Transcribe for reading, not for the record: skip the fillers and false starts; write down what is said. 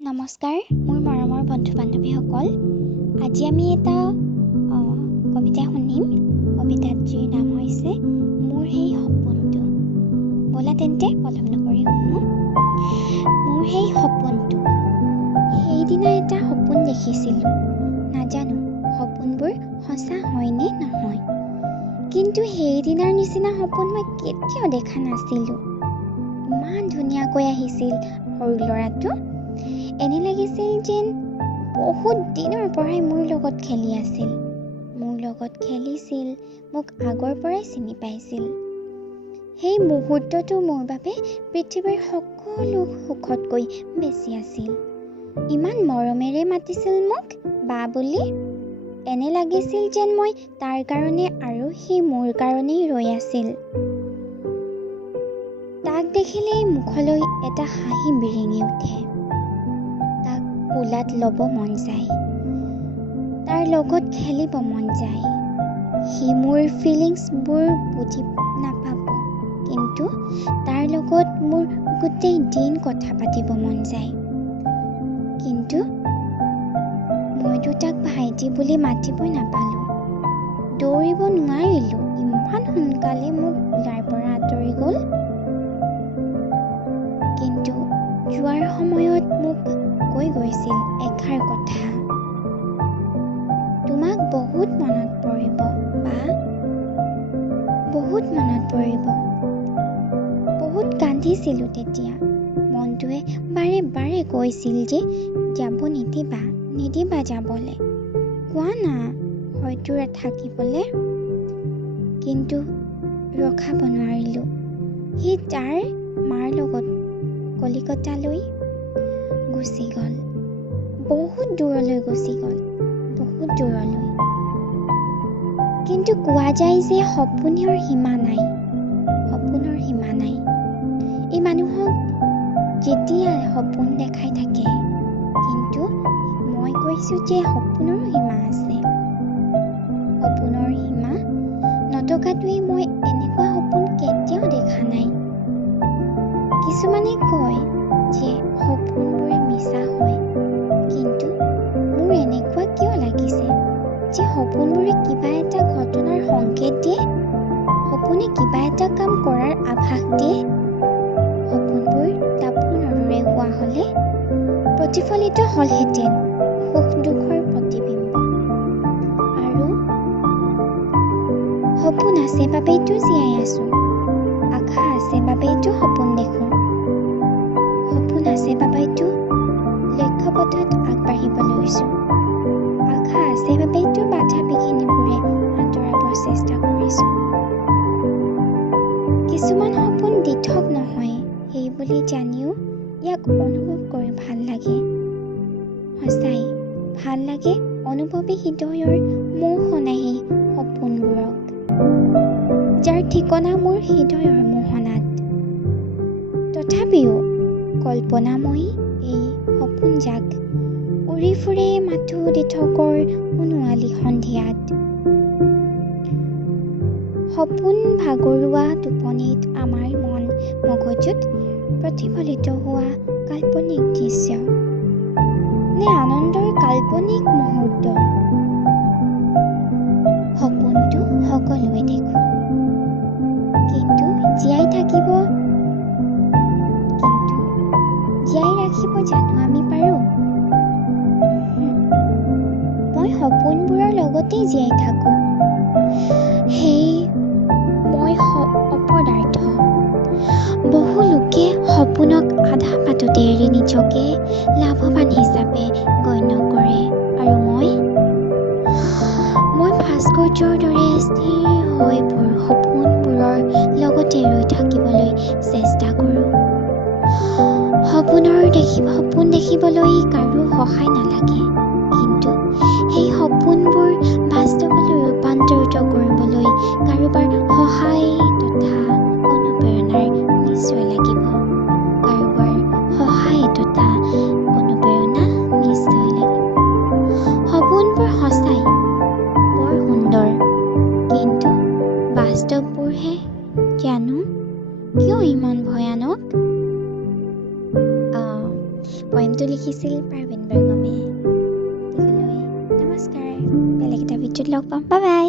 নমস্কাৰ, মোৰ মৰমৰ বন্ধু-বান্ধৱীসকল। আজি আমি এটা কবিতা শুনিম। কবিতাটিৰ নাম হৈছে মোৰ সেই সপোনটো। ব'লা তেন্তে পলম নকৰি শুনো। মোৰ সেই সপোনটো। সেইদিনা এটা সপোন দেখিছিলোঁ। নাজানো সপোনবোৰ সঁচা হয় নে নহয়, কিন্তু সেইদিনাৰ নিচিনা সপোন মই কেতিয়াও দেখা নাছিলোঁ। ইমান ধুনীয়াকৈ আহিছিল সৰু ল'ৰাটো। এনে লাগিছিল যেন বহুত দিনৰ পৰাই মোৰ লগত খেলি আছিল, মোৰ লগত খেলিছিল, মোক আগৰ পৰাই চিনি পাইছিল। সেই মুহূৰ্তটো মোৰ বাবে পৃথিৱীৰ সকলো সুখতকৈ বেছি আছিল। ইমান মৰমেৰে মাতিছিল মোক বা বুলি। এনে লাগিছিল যেন মই তাৰ কাৰণে আৰু সি মোৰ কাৰণেই ৰৈ আছিল। তাক দেখিলেই মুখলৈ এটা হাঁহি বিৰিঙি উঠে। তাক কোলাত ল'ব মন যায়, তাৰ লগত খেলিব মন যায়। সি মোৰ ফিলিংছবোৰ বুজি নাপাব, কিন্তু তাৰ লগত মোৰ গোটেই দিন কথা পাতিব মন যায়। কিন্তু মইতো তাক ভাইটি বুলি মাতিবই নাপালোঁ, দৌৰিব নোৱাৰিলোঁ। ইমান সোনকালে মোক কোলাৰ পৰা আঁতৰি গ'ল। কিন্তু যোৱাৰ সময়ত মোক কৈ গৈছিল এষাৰ কথা, তোমাক বহুত মনত পৰিব বা বহুত মনত পৰিব। বহুত কান্দিছিলোঁ তেতিয়া। মনটোৱে বাৰে বাৰে কৈছিল যে যাব নিদিবা যাবলৈ, কোৱা না হয়তো থাকিবলৈ। কিন্তু ৰখাব নোৱাৰিলোঁ। সি তাৰ মাৰ লগত কলিকতালৈ গুচি গ'ল। বহুত দূৰলৈ গুচি গ'ল, বহুত দূৰলৈ। কিন্তু কোৱা যায় যে সপোনৰ সীমা নাই, সপোনৰ সীমা নাই। এই মানুহক যেতিয়া সপোন দেখাই থাকে, কিন্তু মই কৈছোঁ যে সপোনৰো সীমা আছে। সপোনৰ সীমা নথকাটোৱেই মই এনেকুৱা সপোন কেতিয়াও দেখা নাই। কিছুমানে কয় যে সপোনবোৰে মিছা হয়, কিন্তু মোৰ এনেকুৱা কিয় লাগিছে যে সপোনবোৰে কিবা এটা ঘটনাৰ সংকেত দিয়ে, সপোনে কিবা এটা কাম কৰাৰ আভাস দিয়ে। সপোনবোৰ দাপোনৰ দৰে হোৱা হ'লে প্ৰতিফলিত হ'লহেঁতেন সুখ দুখৰ প্ৰতিবিম্ব। আৰু সপোন আছে বাবেইতো জীয়াই আছোঁ, আশা আছে বাবেইতো সপোন দেখোঁ, সপোন আছে বাবেইতো লক্ষ্যপথত আগবাঢ়িব লৈছোঁ, আশা আছে বাবেইতো বাধা বিঘিনিবোৰে আঁতৰাব চেষ্টা কৰিছোঁ। কিছুমান সপোন দিঠক নহয়, সেই বুলি জানিও ইয়াক অনুভৱ কৰি ভাল লাগে। সঁচাই ভাল লাগে অনুভৱী হৃদয়ৰ মৌ সনাহী সপোনবোৰক, যাৰ ঠিকনা মোৰ হৃদয়ৰ মোহনাত। তথাপিও কল্পনাময়ী এই সপোনজাক উৰি ফুৰে মাথো দিঠকৰ সোণোৱালী সন্ধিয়াত। সপোন ভাগৰুৱা টোপনিত আমাৰ মন মগজুত প্ৰতিফলিত হোৱা কাল্পনিক দৃশ্য নে আনন্দৰ কাল্পনিক মুহূৰ্ত। সপোনটো সকলোৱে দেখোঁ, কিন্তু জীয়াই ৰাখিব জানো আমি পাৰোঁ? মই সপোনবোৰৰ লগতেই জীয়াই থাকোঁ। মই অপদাৰ্থ। বহু লোকে সপোনক আধা বাটতে এৰি নিজকে লাভৱান হিচাপে গণ্য কৰে, আৰু মই ভাস্কৰ্যৰ দৰে স্থিৰ হৈ সপোনবোৰৰ লগতে ৰৈ থাকিবলৈ চেষ্টা কৰোঁ। সপোন দেখিবলৈ কাৰো সহায় নালাগে, কিন্তু সেই সপোনবোৰ বাস্তৱলৈ ৰূপান্তৰিত কৰিবলৈ কাৰোবাৰ সহায় তথা অনুপ্ৰেৰণাৰ নিশ্চয় লাগিব। কাৰোবাৰ সহায় তথা অনুপ্ৰেৰণা নিশ্চয় লাগিব। সপোনবোৰ সঁচাই বৰ সুন্দৰ, কিন্তু বাস্তৱবোৰহে জানো কিয় ইমান ভয়ানক। পয়েমটো লিখিছিল পাৰ্ভিন বেগমে। গতিকেলৈ নমস্কাৰ, বেলেগ এটা ভিডিঅ'ত লগ পাম, বাই বাই।